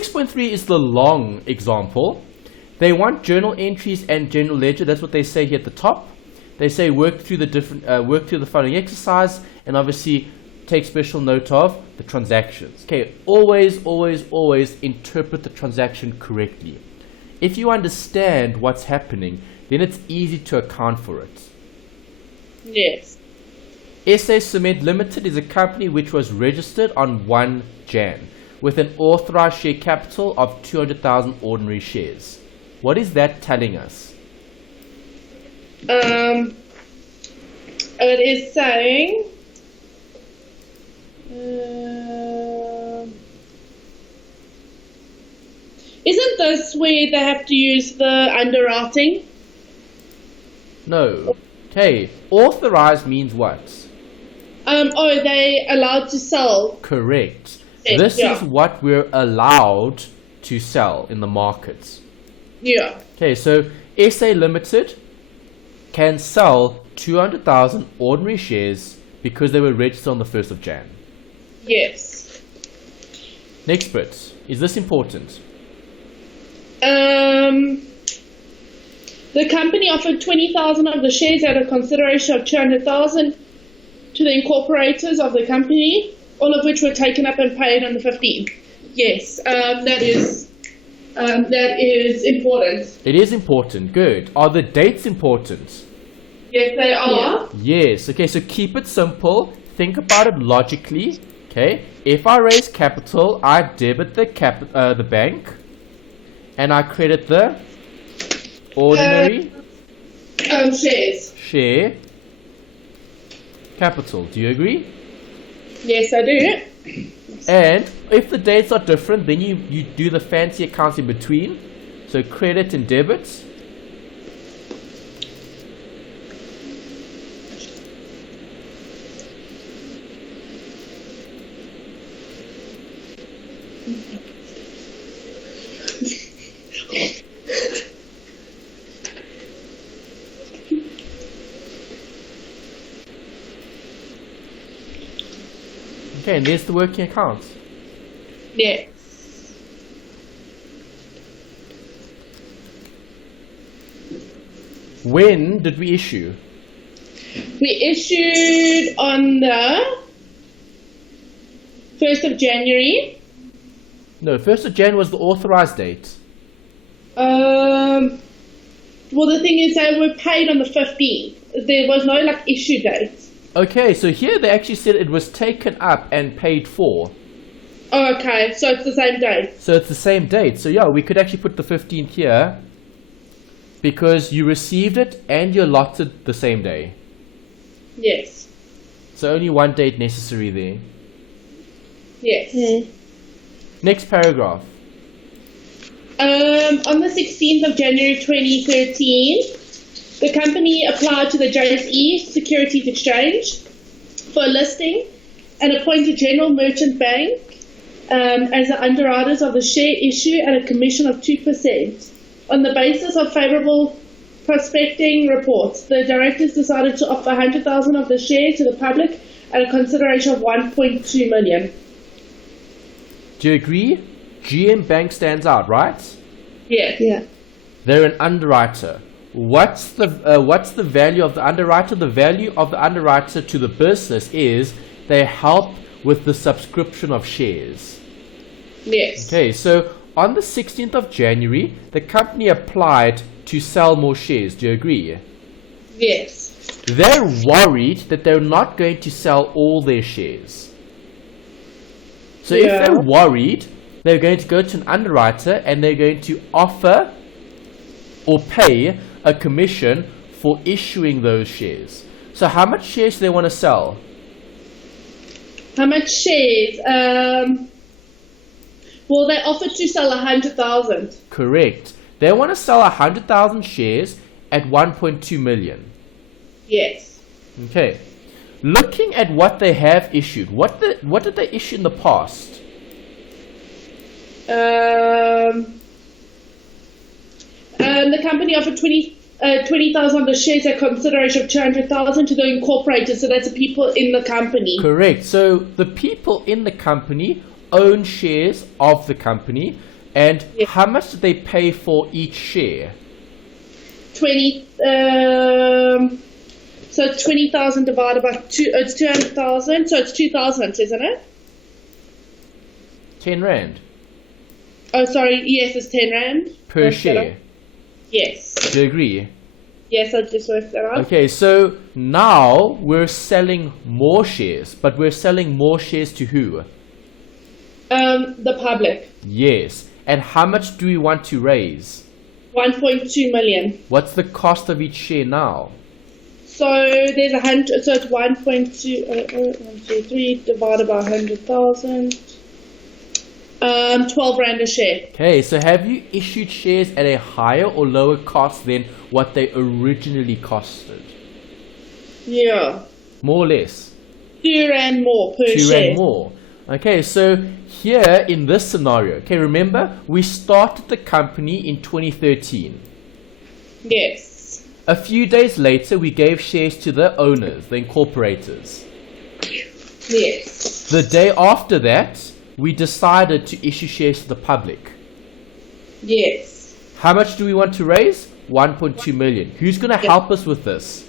6.3 is the long example. They want journal entries and general ledger. That's what they say here at the top. They say work through the following exercise, and obviously take special note of the transactions. Okay, always, always, always interpret the transaction correctly. If you understand what's happening, then it's easy to account for it. Yes. SA Cement Limited is a company which was registered on 1 Jan with an authorized share capital of 200,000 ordinary shares. What is that telling us? It is saying isn't this where they have to use the underwriting? No. Okay, authorized means what? They allowed to sell. Correct. Yes, This yeah. is what we're allowed to sell in the markets. Yeah. Okay, so SA Limited can sell 200,000 ordinary shares because they were registered on the 1st of Jan. Yes. Next bit. Is this important? The company offered 20,000 of the shares at a consideration of 200,000 to the incorporators of the company, all of which were taken up and paid on the 15th. Yes, that is important. It is important. Good. Are the dates important? Yes, they are. Yes. Okay, so keep it simple. Think about it logically. Okay. If I raise capital, I debit the bank, and I credit the ordinary Shares. share capital. Do you agree? Yes, I do. And if the dates are different, then you do the fancy accounts in between. So credit and debit. Okay, and there's the working account. Yes. When did we issue? We issued on the 1st of January. No, 1st of Jan was the authorized date. Well, the thing is, they were paid on the 15th. There was no issue date. Okay, so here they actually said it was taken up and paid for. Oh, okay, so it's the same date. So it's the same date. So yeah, we could actually put the 15th here because you received it and you allotted the same day. Yes. So only one date necessary there. Yes. Next paragraph. On the 16th of January 2013, the company applied to the JSE Securities Exchange for a listing and appointed General Merchant Bank as the underwriters of the share issue at a commission of 2%. On the basis of favorable prospecting reports, the directors decided to offer 100,000 of the share to the public at a consideration of 1.2 million. Do you agree? GM Bank stands out, right? Yes. Yeah. They're an underwriter. What's the value of the underwriter? The value of the underwriter to the business is they help with the subscription of shares. Yes. Okay, so on the 16th of January, the company applied to sell more shares. Do you agree? Yes. They're worried that they're not going to sell all their shares. So if they're worried, they're going to go to an underwriter and they're going to offer or pay a commission for issuing those shares. So how much shares do they want to sell? How much shares? Well, they offered to sell 100,000. Correct. They want to sell 100,000 shares at 1.2 million. Yes. Okay. Looking at what they have issued, what did they issue in the past? The company offered 20,000 of the shares at consideration of 200,000 to the incorporated, so that's the people in the company. Correct. So the people in the company own shares of the company. And Yeah. how much did they pay for each share? 20. So it's 20,000 divided by two. It's 200,000. So it's 2,000, isn't it? 10 rand Oh, sorry. Yes, it's 10 rand per That's share. better. Yes. Do you agree? Yes, I just worked that out. Okay, so now we're selling more shares, but we're selling more shares to who? The public. Yes. And how much do we want to raise? 1.2 million. What's the cost of each share now? So there's 100. So it's 1.2. 1, 2, 3 divided by 100,000. 12 rand a share. Okay, so have you issued shares at a higher or lower cost than what they originally costed? Yeah. More or less? 2 rand more per 2 share. rand more. Okay, so here in this scenario, okay, remember we started the company in 2013. Yes. A few days later, we gave shares to the owners, the incorporators. Yes. The day after that, we decided to issue shares to the public. Yes. How much do we want to raise? 1.2 million. Who's going to help us with this?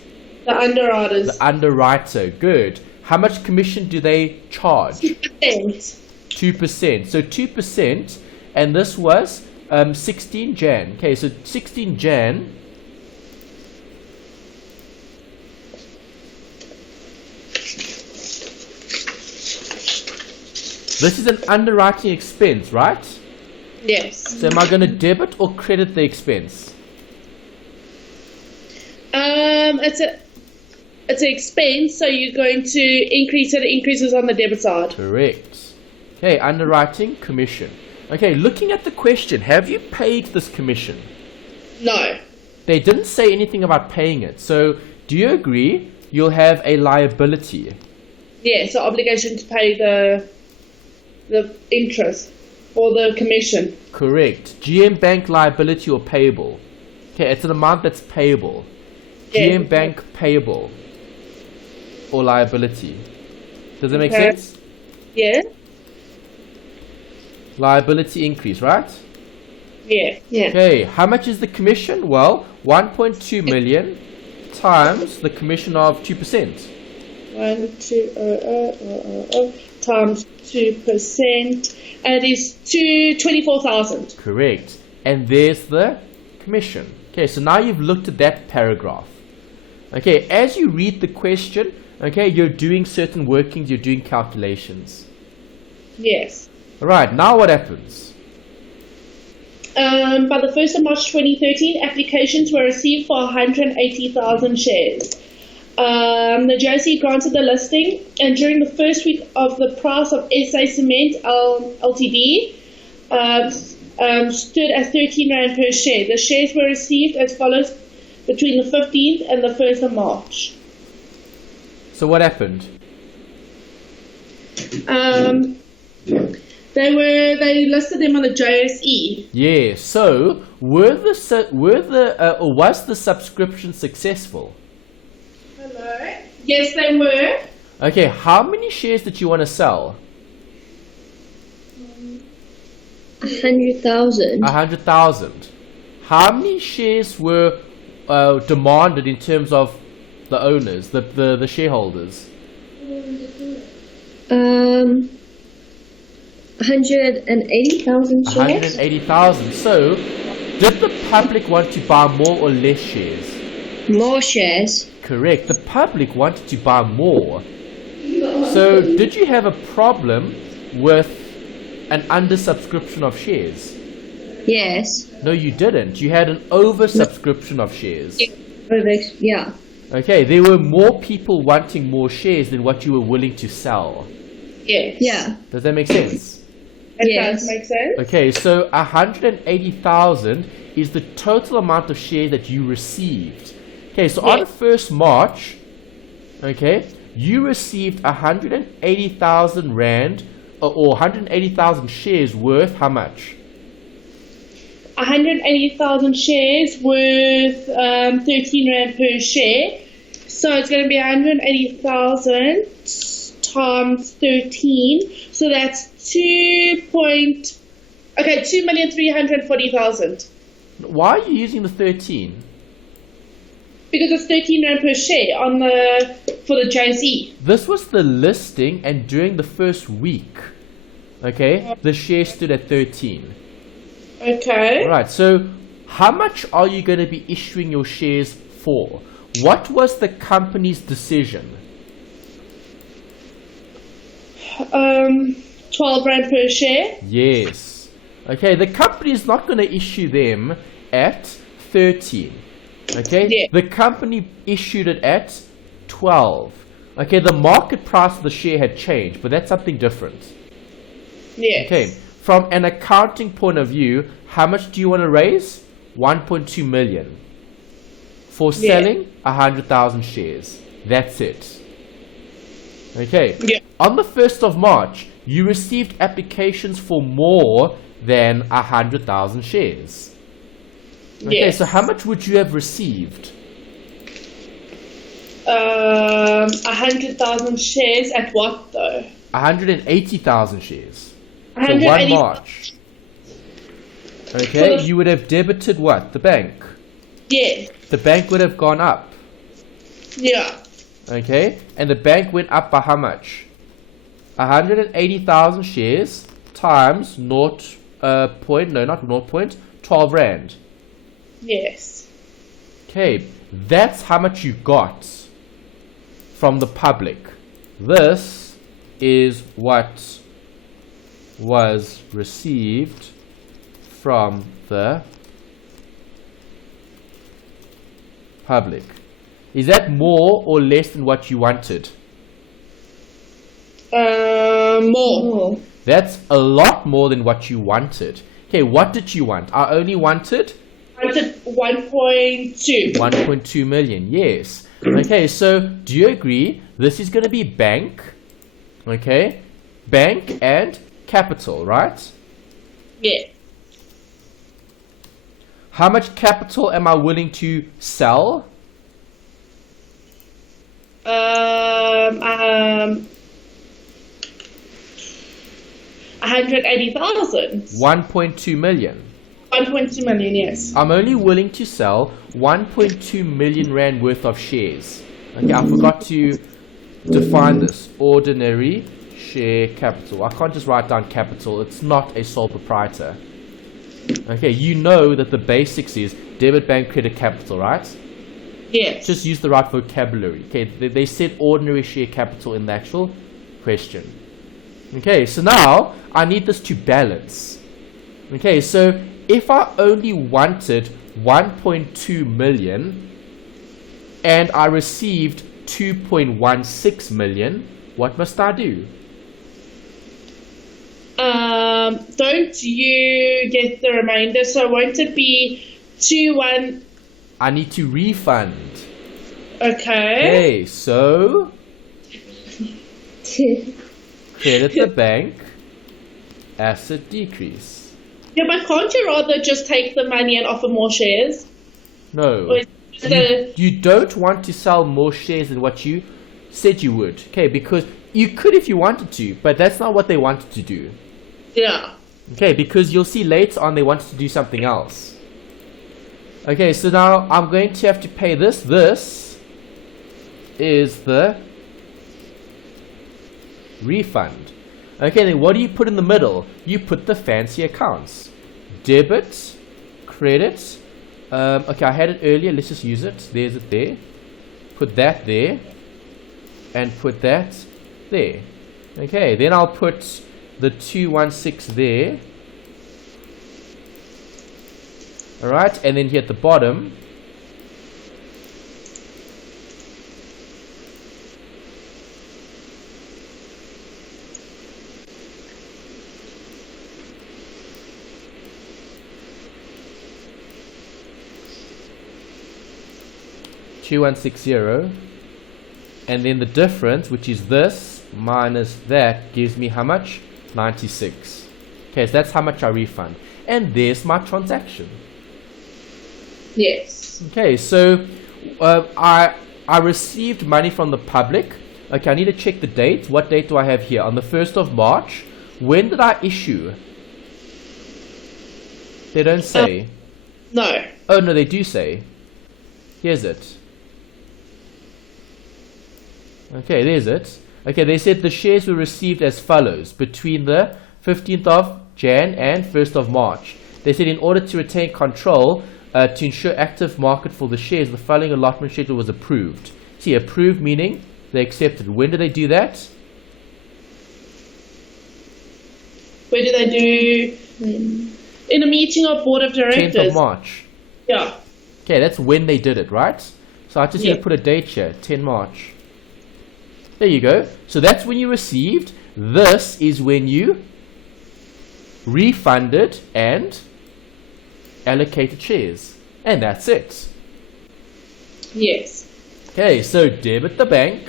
The underwriters. The underwriter. Good. How much commission do they charge? 2%. 2%. So 2%, and this was 16 Jan. Okay, so 16 Jan. This is an underwriting expense, right? Yes. So am I going to debit or credit the expense? It's an expense, so you're going to increase it. It increases on the debit side. Correct. Okay, underwriting commission. Okay, looking at the question, have you paid this commission? No. They didn't say anything about paying it. So do you agree you'll have a liability? Yeah, so obligation to pay the interest or the commission. Correct. GM Bank liability or payable? Okay, it's an amount that's payable. Yeah. GM Bank payable or liability. Does that make Okay. sense? Yeah? Liability increase, right? Yeah. Yeah. Okay, how much is the commission? Well, 1.2 million times the commission of 2%. 1,200 times 2%, and it is 24,000. Correct. And there's the commission. Okay, so now you've looked at that paragraph. Okay, as you read the question, okay, you're doing certain workings, you're doing calculations. Yes. Alright, now what happens? By the 1st of March 2013, applications were received for 180,000 shares. The JSE granted the listing, and during the first week of the price of SA Cement Ltd stood at 13 rand per share. The shares were received as follows between the 15th and the 1st of March. So what happened? They listed them on the JSE. Yeah, so was the subscription successful? Hello. Yes, they were. Okay, how many shares did you want to sell? 100,000. 100,000. How many shares were demanded in terms of the owners, the shareholders? 180,000 shares. 180,000. So, did the public want to buy more or less shares? More shares. Correct. The public wanted to buy more. So, did you have a problem with an undersubscription of shares? Yes. No, you didn't. You had an oversubscription of shares. Yeah. Okay, there were more people wanting more shares than what you were willing to sell. Yes. Yeah. Does that make sense? It Yes. does make sense. Okay, so 180,000 is the total amount of shares that you received. Okay, so on Yes. 1st March, okay, you received 180,000 rand or 180,000 shares worth how much? 180,000 shares worth 13 rand per share. So it's going to be 180,000 times 13. So that's 2. Okay, 2,340,000. Why are you using the 13? Because it's 13 rand per share on the for the JSE. This was the listing, and during the first week, okay, the share stood at 13. Okay. Alright, so how much are you going to be issuing your shares for? What was the company's decision? 12 rand per share. Yes. Okay, the company is not going to issue them at 13. Okay, Yeah. the company issued it at 12. Okay, the market price of the share had changed, but that's something different. Yes. Okay, from an accounting point of view, how much do you want to raise? 1.2 million. For Yeah. selling 100,000 shares. That's it. Okay. Yeah. On the 1st of March, you received applications for more than 100,000 shares. Okay, Yes. so how much would you have received? 100,000 shares at what though? 180,000 shares. So 180 1 March. Okay, you would have debited what? The bank. Yeah. The bank would have gone up. Yeah. Okay, and the bank went up by how much? 180,000 shares times 12 rand. Yes. Okay, that's how much you got from the public. This is what was received from the public. Is that more or less than what you wanted? More. That's a lot more than what you wanted. Okay, what did you want? I only wanted 1.2. 1.2 million, yes. Okay, so do you agree this is going to be bank, okay, bank and capital, right? Yeah. How much capital am I willing to sell? 180,000. 1.2 million. 1.2 million, yes. I'm only willing to sell 1.2 million rand worth of shares. Okay, I forgot to define this. Ordinary share capital. I can't just write down capital. It's not a sole proprietor. Okay, you know that the basics is debit, bank, credit, capital, right? Yes. Just use the right vocabulary. Okay, they said ordinary share capital in the actual question. Okay, so now I need this to balance. Okay, so if I only wanted 1.2 million and I received 2.16 million, what must I do? Don't you get the remainder? So won't it be 2-1? I need to refund. Okay. Okay, so credit the bank, asset decrease. Yeah, but can't you rather just take the money and offer more shares? No. Or is the, You don't want to sell more shares than what you said you would. Okay, because you could if you wanted to, but that's not what they wanted to do. yeah. Okay, because you'll see later on they wanted to do something else. Okay, so now I'm going to have to pay this. This is the refund. Okay, then what do you put in the middle? You put the fancy accounts. Debit, credit. Okay, I had it earlier. Let's just use it. There's it there. Put that there. And put that there. Okay, then I'll put the 216 there. Alright, and then here at the bottom, $2,160, and then the difference, which is this minus that, gives me how much? 96. Okay, so that's how much I refund, and there's my transaction. Yes. Okay, so I received money from the public. Okay, I need to check the date. What date do I have here? On the 1st of March. When did I issue? They don't say. No. Oh, no, they do say. Here's it. Okay, there's it. Okay, they said the shares were received as follows between the 15th of Jan and 1st of March. They said in order to retain control, to ensure active market for the shares, the following allotment schedule was approved. See, approved meaning they accepted. When did they do that? Where do they do? In a meeting of board of directors. 10th of March. Yeah. Okay, that's when they did it, right? So I just need to Yeah. put a date here, 10 March. There you go. So that's when you received. This is when you refunded and allocated shares. And that's it. Yes. Okay, so debit the bank,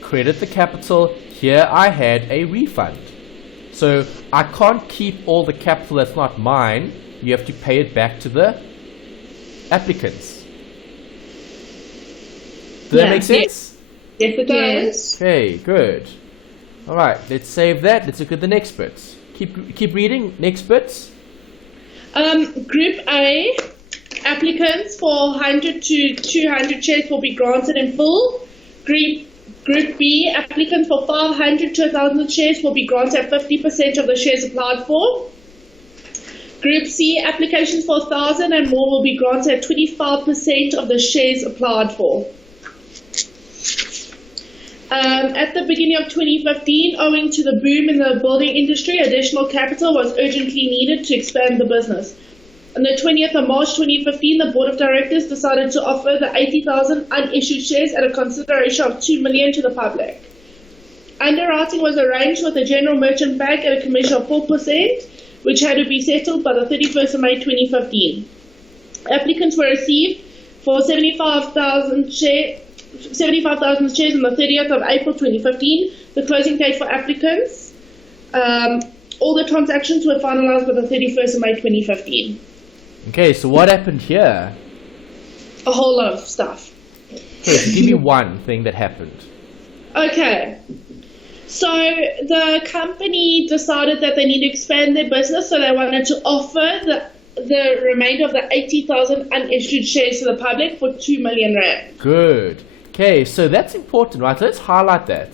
credit the capital. Here I had a refund. So I can't keep all the capital that's not mine. You have to pay it back to the applicants. Does that make sense? Yes, it Yes. does. Okay, good. Alright, let's save that. Let's look at the next bits. Keep reading. Next bits. Group A, applicants for 100 to 200 shares will be granted in full. Group B, applicants for 500 to 1,000 shares will be granted at 50% of the shares applied for. Group C, applications for 1,000 and more will be granted at 25% of the shares applied for. At the beginning of 2015, owing to the boom in the building industry, additional capital was urgently needed to expand the business. On the 20th of March 2015, the Board of Directors decided to offer the 80,000 unissued shares at a consideration of $2 million to the public. Underwriting was arranged with the General Merchant Bank at a commission of 4%, which had to be settled by the 31st of May 2015. Applicants were received for 75,000 shares on the 30th of April 2015, the closing date for applicants. All the transactions were finalized by the 31st of May 2015. Okay, so what happened here? A whole lot of stuff. Okay, so give me one thing that happened. Okay. So the company decided that they need to expand their business, so they wanted to offer the remainder of the 80,000 unissued shares to the public for 2 million rand. Good. Okay, so that's important, right? Let's highlight that.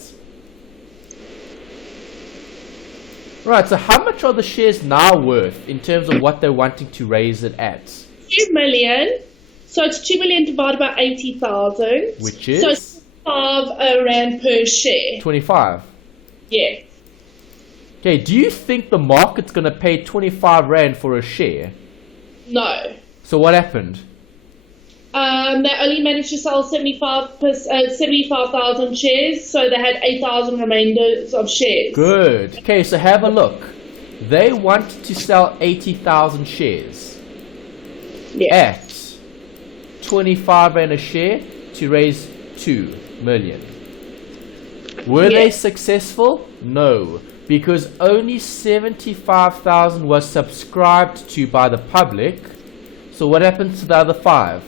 Right, so how much are the shares now worth in terms of what they're wanting to raise it at? 2 million. So it's 2 million divided by 80,000. Which is? So it's 5 rand per share. 25. Yeah. Okay, do you think the market's going to pay 25 Rand for a share? No. So what happened? They only managed to sell 75,000 shares, so they had 8,000 remainders of shares. Good. Okay, so have a look. They want to sell 80,000 shares Yeah. at 25 Rand a share to raise 2 million. Were they successful? No, because only 75,000 was subscribed to by the public. So what happened to the other 5?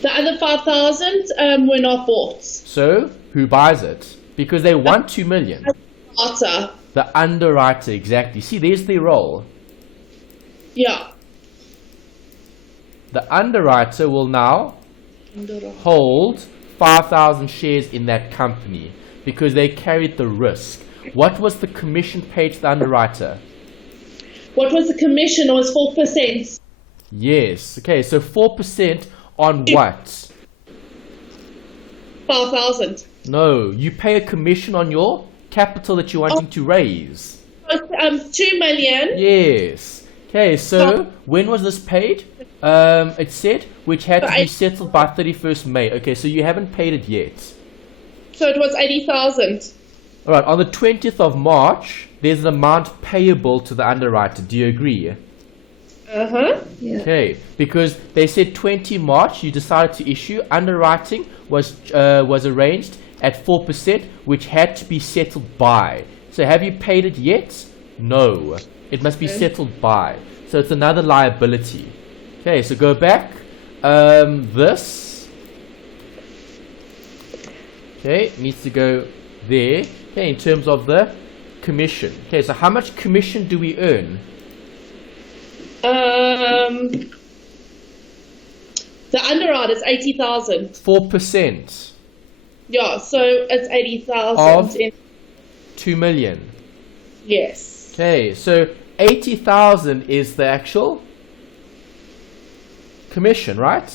The other 5,000 were not bought. So who buys it? Because they want 2 million. Arthur. The underwriter, exactly. See, there's their role. Yeah. The underwriter will now hold 5,000 shares in that company because they carried the risk. What was the commission paid to the underwriter? What was the commission? It was 4%. Yes. Okay, so 4% on what? 5,000. No, you pay a commission on your capital that you're wanting to raise. 2 million. Yes. Okay, so when was this paid? It said which had to be settled by 31st May. Okay, so you haven't paid it yet. So it was 80,000. All right, on the 20th of March, there's an amount payable to the underwriter. Do you agree? Uh-huh. Yeah. Okay, because they said 20 March, you decided to issue. Underwriting was arranged at 4%, which had to be settled by. So have you paid it yet? No. It must be settled by. So it's another liability. Okay, so go back. This. Okay, needs to go there. Okay, in terms of the commission. Okay, so how much commission do we earn? The underwriter is 80,000. 4% Yeah, so it's 80,000. of 2 million. Yes. Okay, so 80,000 is the actual commission, right?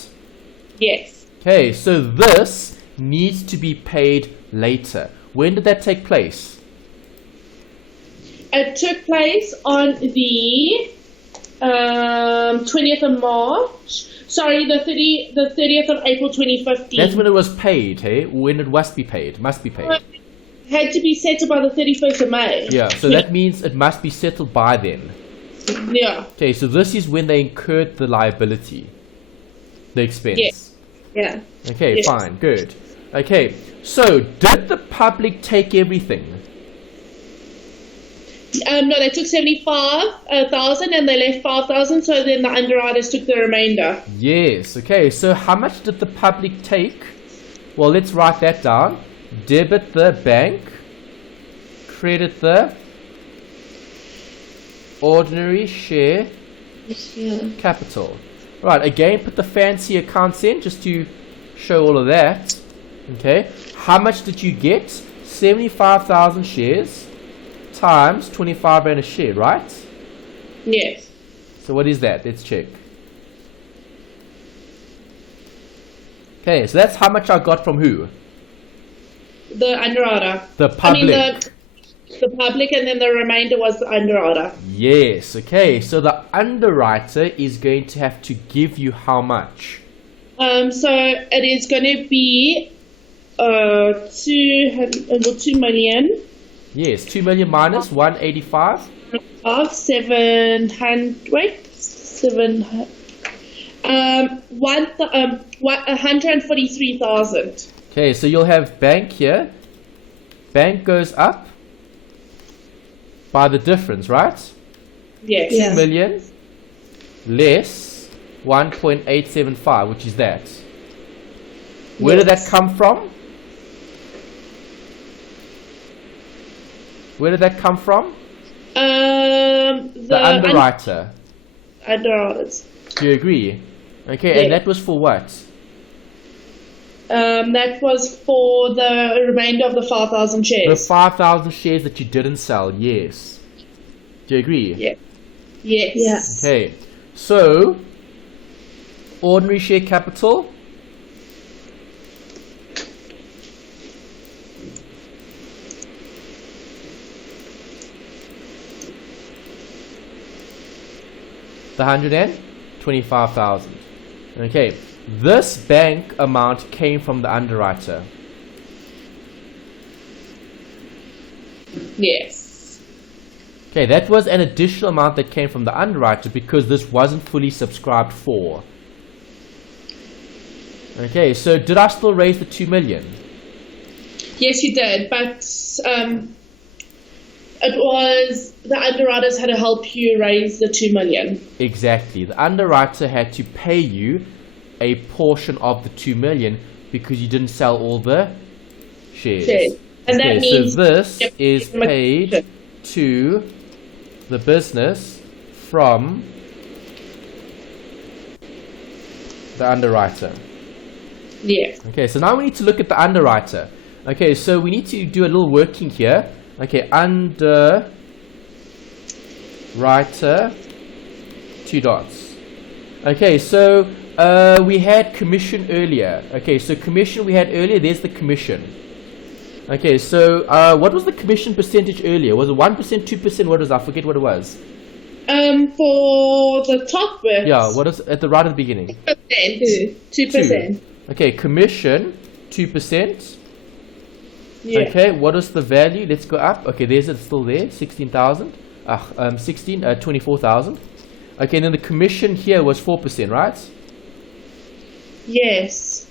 Yes. Okay, so this needs to be paid later. When did that take place? It took place on the 20th of March. Sorry, the 30th of April 2015. That's when it was paid, hey? When it must be paid. Must be paid. Had to be settled by the 31st of May. Yeah, so that means it must be settled by then. Yeah. Okay, so this is when they incurred the liability. The expense. Yes. Yeah. Okay, Yes. fine, good. Okay, so did the public take everything? No, they took 75,000 and they left 5,000, so then the underwriters took the remainder. Yes, okay, so how much did the public take? Well, let's write that down. Debit the bank, credit the ordinary share Yeah. capital. Right, again, put the fancy accounts in just to show all of that. Okay, how much did you get? 75,000 shares times 25 rand a share, right? Yes. So what is that? Let's check. Okay, so that's how much I got from who? The underwriter. The public. I mean, the public, and then the remainder was the underwriter. Yes, okay, so the underwriter is going to have to give you how much? So it is going to be 2 million Yes, 2 million minus 185. of 700. Wait, 700. 143,000. Okay, so you'll have bank here. Bank goes up by the difference, right? Yes. Yeah. 2 million less 1.875, which is that. Where did that Yes. come from? Where did that come from? The underwriter. Underwriters. Do you agree? Okay, Yeah. and that was for what? That was for the remainder of the 5,000 The shares. 5,000 shares that you didn't sell, yes. Do you agree? Yeah. Yes. Yeah. Okay, so ordinary share capital. The 125,000. Okay, this bank amount came from the underwriter. Yes. Okay, that was an additional amount that came from the underwriter because this wasn't fully subscribed for. Okay, so did I still raise the 2 million? Yes, you did, but it was the underwriters had to help you raise the 2 million. Exactly. The underwriter had to pay you a portion of the 2 million because you didn't sell all the shares. Shares. And that means so this Yep. is paid to the business from the underwriter. Yeah. Okay, so now we need to look at the underwriter. Okay, so we need to do a little working here. Okay, underwriter, 2 dots. Okay, so we had commission earlier. Okay, so commission we had earlier, there's the commission. Okay, so what was the commission percentage earlier? Was it 1%, 2%? What was I forget what it was. For the top bit. Yeah, what is at the right at the beginning? 2%. Okay, commission 2%. Yeah. Okay, what is the value? Let's go up. Okay, there's it still there, 16,000. 24,000. Okay, and then the commission here was 4%, right? Yes.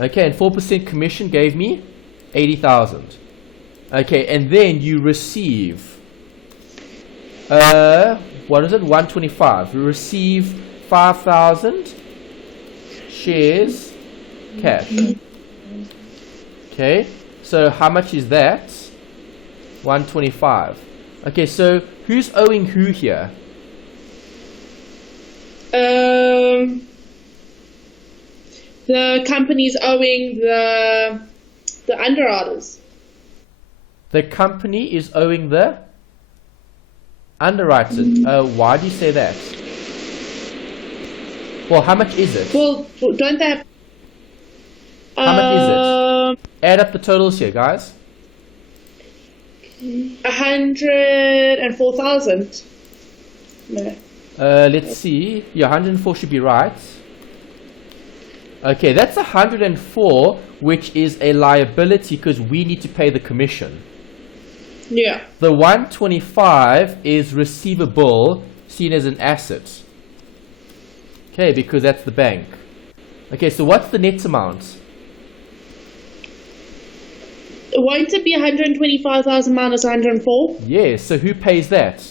Okay, and 4% commission gave me 80,000. Okay, and then you receive what is it? 125. You receive 5,000 shares cash. Okay, so how much is that? 125. Okay, so who's owing who here? The company's owing the underwriters. The company is owing the underwriter. Why do you say that? Well, how much is it? Well, don't they have... How much is it? Add up the totals here, guys. 104,000. No. Let's see. Yeah, 104 should be right. Okay, that's 104, which is a liability because we need to pay the commission. Yeah. The 125 is receivable, seen as an asset. Okay, because that's the bank. Okay, so what's the net amount? Won't it be 125,000 minus 104? Yes, so who pays that?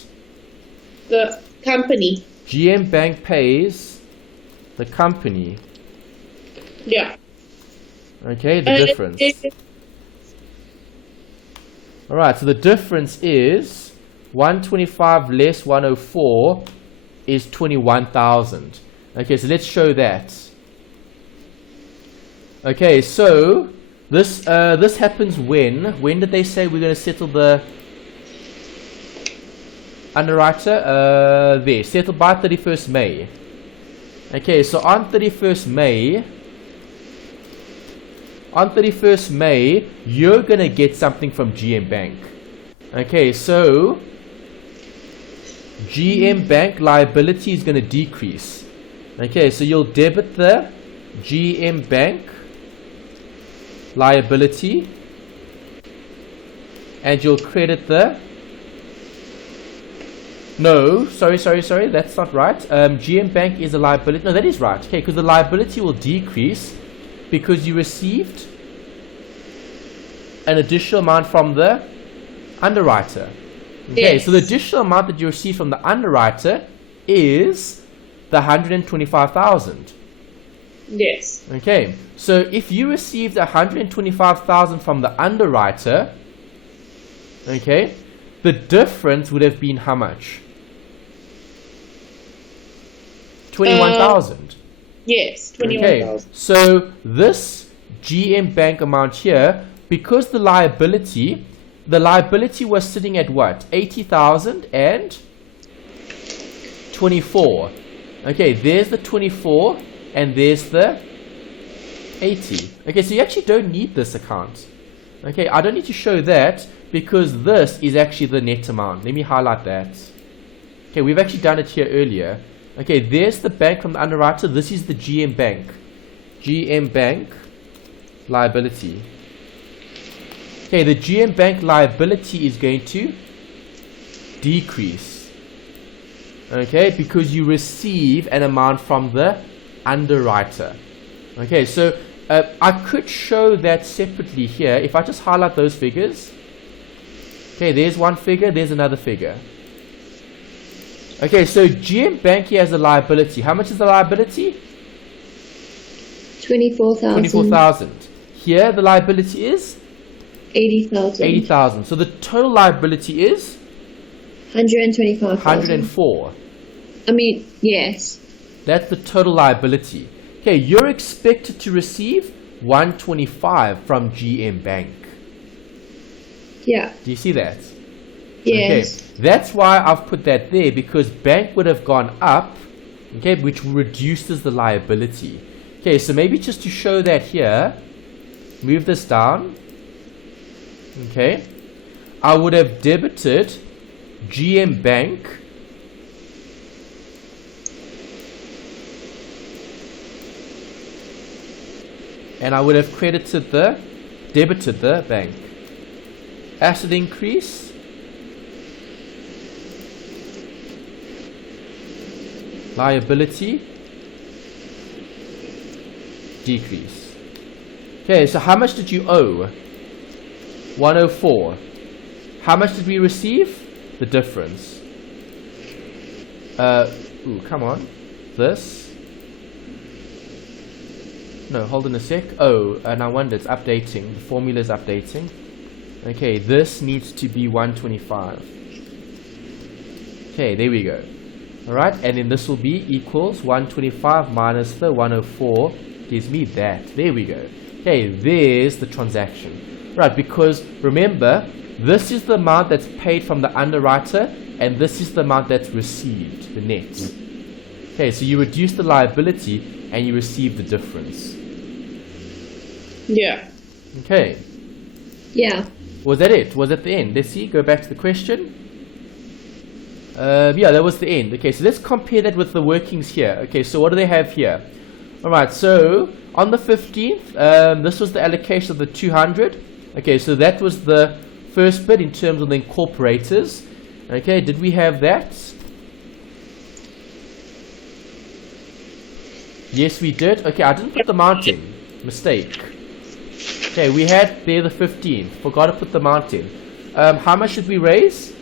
The company. GM Bank pays the company. Yeah. Okay, the difference. Alright, so the difference is 125 less 104 is 21,000. Okay, so let's show that. Okay, so this happens when did they say we're going to settle the underwriter? There, settled by 31st May. Okay, so on 31st May, you're going to get something from GM Bank. Okay, so GM Bank liability is going to decrease. Okay, so you'll debit the GM Bank liability and you'll credit the... No, sorry, that's not right. GM Bank is a liability. No, that is right. Okay, because the liability will decrease because you received an additional amount from the underwriter. Okay, Yes. so the additional amount that you received from the underwriter is the 125,000. Yes. Okay, so if you received 125,000 from the underwriter, okay, the difference would have been how much? 21,000. Yes, Okay, 21,000. so this GM Bank amount here, because the liability was sitting at what? 80,000 and 24. Okay, there's the 24 and there's the 80. Okay, so you actually don't need this account. Okay, I don't need to show that because this is actually the net amount. Let me highlight that. Okay, we've actually done it here earlier. Okay, there's the bank from the underwriter. This is the GM Bank. GM Bank liability. Okay, the GM Bank liability is going to decrease. Okay, because you receive an amount from the underwriter. Okay, so I could show that separately here. If I just highlight those figures. Okay, there's one figure, there's another figure. Okay, so GM Bank here has a liability. How much is the liability? 24,000. 24,000. Here the liability is 80,000. 80,000. So the total liability is 125,000. 104. I mean, yes. That's the total liability. Okay, you're expected to receive 125 from GM Bank. Yeah. Do you see that? Yes. Okay, that's why I've put that there, because bank would have gone up, okay, which reduces the liability. Okay, so maybe just to show that here, move this down. Okay, I would have debited GM Bank and I would have debited the bank. Asset increase, liability decrease. Okay, so how much did you owe? 104. How much did we receive? The difference. Ooh, come on. This. No, hold on a sec. Oh, and I wonder, it's updating. The formula is updating. Okay, this needs to be 125. Okay, there we go. Alright, and then this will be equals 125 minus the 104 gives me that. There we go. Okay, there's the transaction. Right, because remember, this is the amount that's paid from the underwriter, and this is the amount that's received, the net. Okay, so you reduce the liability and you receive the difference. Yeah. Okay. Yeah. Was that it? Was that the end? Let's see, go back to the question. Yeah, that was the end. Okay, so let's compare that with the workings here. Okay, so what do they have here? Alright, so on the 15th, this was the allocation of the 200. Okay, so that was the first bit in terms of the incorporators. Okay, did we have that? Yes, we did. Okay, I didn't put the amount in. Mistake. Okay, we had there the 15th. Forgot to put the amount in. How much should we raise?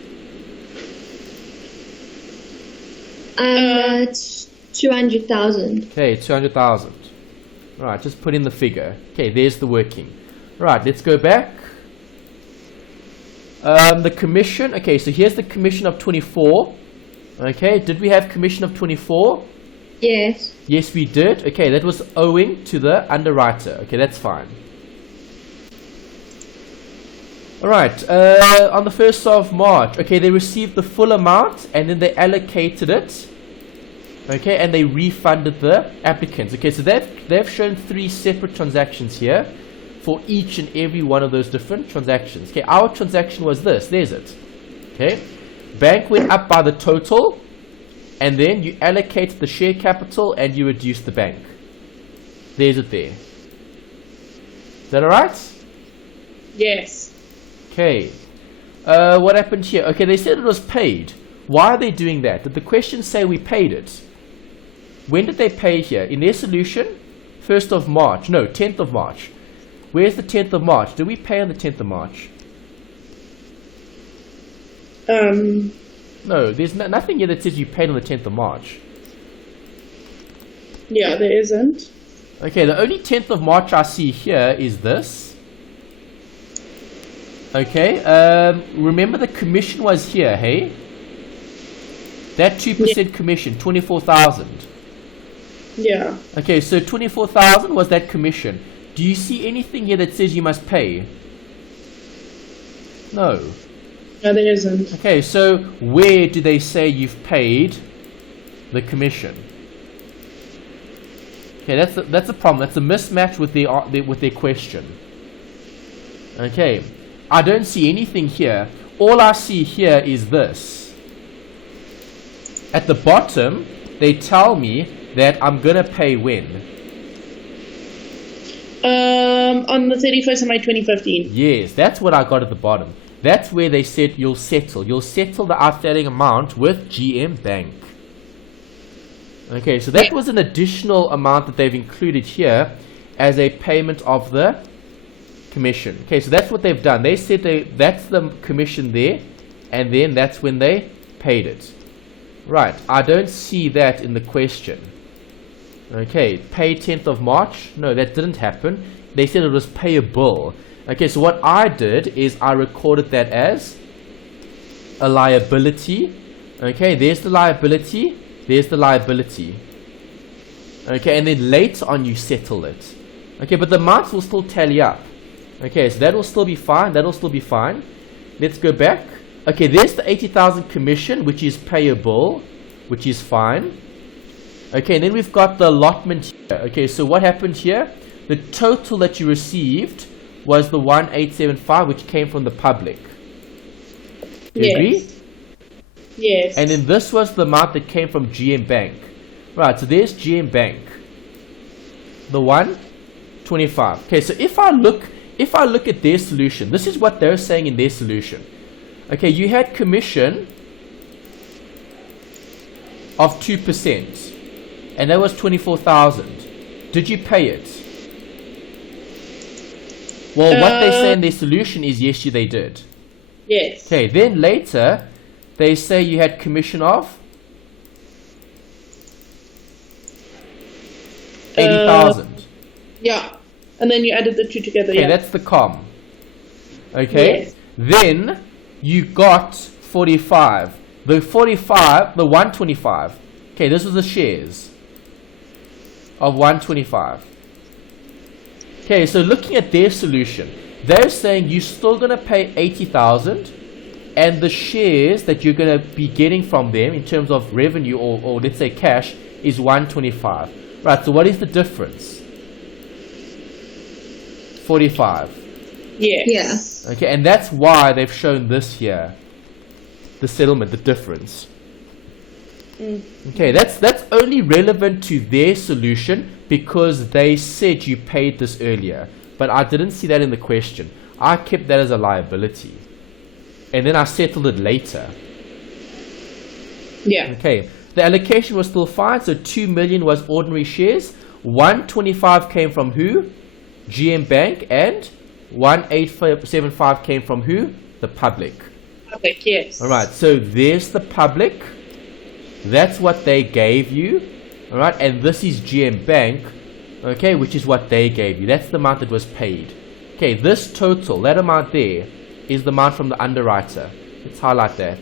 200,000. Okay, 200,000. Right, just put in the figure. Okay, there's the working. Right, let's go back. The commission. Okay, so here's the commission of 24. Okay, did we have commission of 24? Yes. Yes, we did. Okay, that was owing to the underwriter. Okay, that's fine. Alright, on the 1st of March, okay, they received the full amount and then they allocated it. Okay, and they refunded the applicants. Okay, so they've shown 3 separate transactions here for each and every one of those different transactions. Okay, our transaction was this. There's it. Okay, bank went up by the total, and then you allocate the share capital and you reduce the bank. There's it there. Is that alright? Yes. Okay. What happened here? Okay, they said it was paid. Why are they doing that? Did the question say we paid it? When did they pay here? In their solution? 1st of March. No, 10th of March. Where's the 10th of March? Did we pay on the 10th of March? No, there's nothing here that says you paid on the 10th of March. Yeah, there isn't. Okay, the only 10th of March I see here is this. Okay, remember the commission was here, hey? That 2% commission, 24,000. Yeah. Okay, so 24,000 was that commission. Do you see anything here that says you must pay? No. No, there isn't. Okay, so where do they say you've paid the commission? Okay, that's a problem. That's a mismatch with their question. Okay, I don't see anything here. All I see here is this. At the bottom, they tell me that I'm gonna pay when? On the 31st of May 2015. Yes, that's what I got at the bottom. That's where they said you'll settle. You'll settle the outstanding amount with GM Bank. Okay, so that was an additional amount that they've included here as a payment of the commission. Okay, so that's what they've done. They said that's the commission there, and then that's when they paid it. Right, I don't see that in the question. Okay, pay 10th of March. No, that didn't happen. They said it was payable. Okay, so what I did is I recorded that as a liability. Okay, there's the liability. There's the liability. Okay, and then later on you settle it. Okay, but the amounts will still tally up. Okay, so that will still be fine. That will still be fine. Let's go back. Okay, there's the 80,000 commission, which is payable, which is fine. Okay, and then we've got the allotment here. Okay, so what happened here? The total that you received was the 1875, which came from the public. Do you agree? Yes. And then this was the amount that came from GM Bank. Right, so there's GM Bank. The 125. Okay, so if I look at their solution, this is what they're saying in their solution. Okay, you had commission of 2%. And that was 24,000. Did you pay it? Well, what they say in their solution is yes, they did. Yes. Okay, then later they say you had commission of 80,000. Yeah, and then you added the two together. Okay, yeah, that's the com. Okay, yes. Then you got 45. The 45, the 125. Okay, this was the shares of 125. Okay, so looking at their solution, they're saying you're still going to pay 80,000, and the shares that you're going to be getting from them in terms of revenue or let's say cash is 125. Right, so what is the difference? 45. Yes. Yeah. Okay, and that's why they've shown this here. The settlement, the difference. Okay, that's only relevant to their solution because they said you paid this earlier. But I didn't see that in the question. I kept that as a liability. And then I settled it later. Yeah. Okay, the allocation was still fine. So 2 million was ordinary shares. 125 came from who? GM Bank. And 1875 came from who? The public. Public, yes. Alright, so there's the public. That's what they gave you. Alright, and this is GM Bank. Okay, which is what they gave you. That's the amount that was paid. Okay, this total, that amount there, is the amount from the underwriter. Let's highlight that.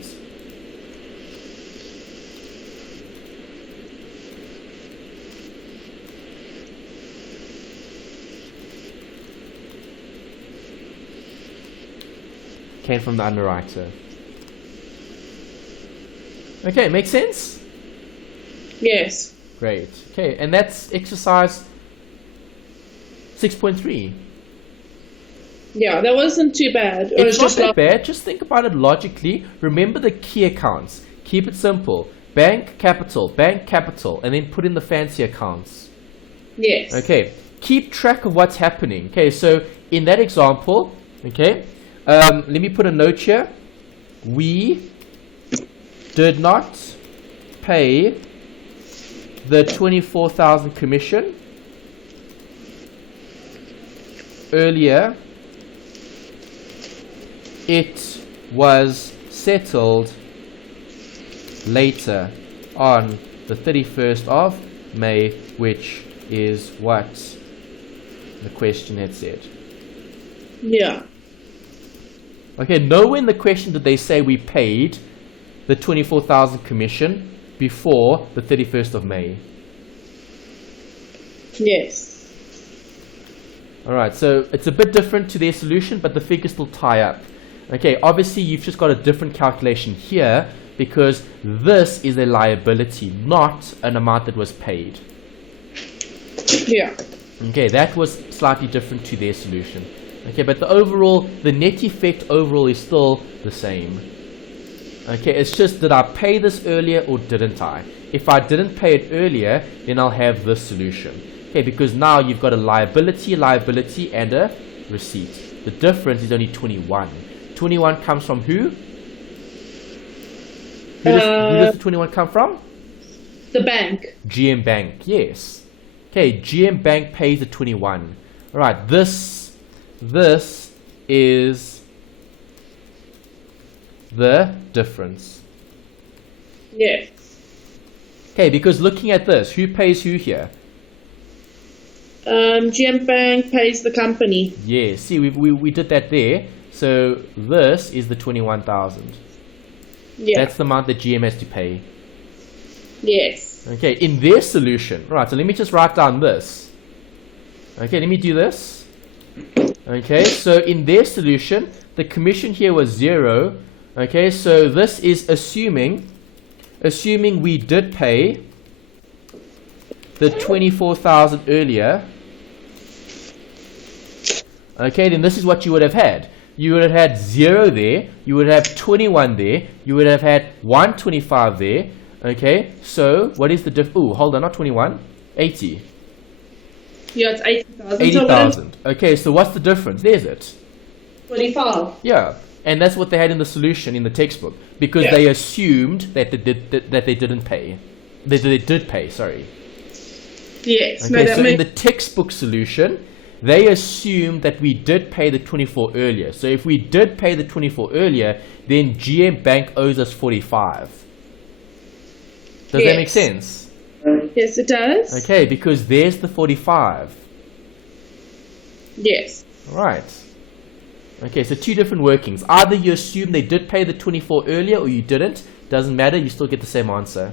Came from the underwriter. Okay, makes sense? Yes. Great. Okay, and that's exercise 6.3. Yeah, that wasn't too bad. It was It's not just that like, bad. Just think about it logically. Remember the key accounts. Keep it simple. Bank capital, and then put in the fancy accounts. yes. Okay, keep track of what's happening. Okay, so in that example, okay, let me put a note here. We did not pay the 24,000 commission earlier. It was settled later on the 31st of May, which is what the question had said. Yeah. Okay, nowhere in the question did they say we paid the 24,000 commission before the 31st of May. Yes. Alright, so it's a bit different to their solution, but the figures still tie up. Okay, obviously you've just got a different calculation here because this is a liability, not an amount that was paid. Yeah. Okay, that was slightly different to their solution. Okay, but the net effect overall is still the same. Okay, it's just, did I pay this earlier or didn't I? If I didn't pay it earlier, then I'll have this solution. Okay, because now you've got a liability, and a receipt. The difference is only 21. 21 comes from who? Who does the 21 come from? The bank. GM Bank, yes. Okay, GM Bank pays the 21. Alright, this is the difference. Yes. Okay, because looking at this, who pays who here? GM Bank pays the company. Yeah, see, we did that there. So this is the 21,000. Yeah. That's the amount that GM has to pay. Yes. Okay, in their solution, right, so let me just write down this. Okay, let me do this. Okay, so in their solution, the commission here was 0. Okay, so this is assuming we did pay the 24,000 earlier. Okay, then this is what you would have had. You would have had 0 there, you would have 21 there, you would have had 125 there. Okay, so what is the oh, hold on, not 21, 80. Yeah, it's 80,000. 80,000. Okay, so what's the difference? There's it. 25. Yeah, and that's what they had in the solution in the textbook because Yeah. they assumed that they didn't pay. They did pay, sorry. Yes. Okay, No, that so in makes the textbook solution, they assumed that we did pay the 24 earlier. So if we did pay the 24 earlier, then GM Bank owes us 45. Does that make Yes. sense? Yes, it does. Okay, because there's the 45. Yes. Right. Okay, so two different workings. Either you assume they did pay the 24 earlier or you didn't. Doesn't matter, you still get the same answer.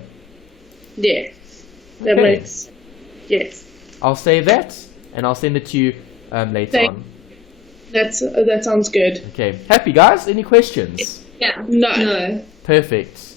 Yes. That Okay. makes. Yes. I'll save that and I'll send it to you later Thank- on. That sounds good. Okay, happy guys? Any questions? Yeah. No. No. Perfect.